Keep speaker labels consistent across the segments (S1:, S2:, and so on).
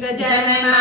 S1: Gajanana.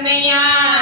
S2: Kanaiya.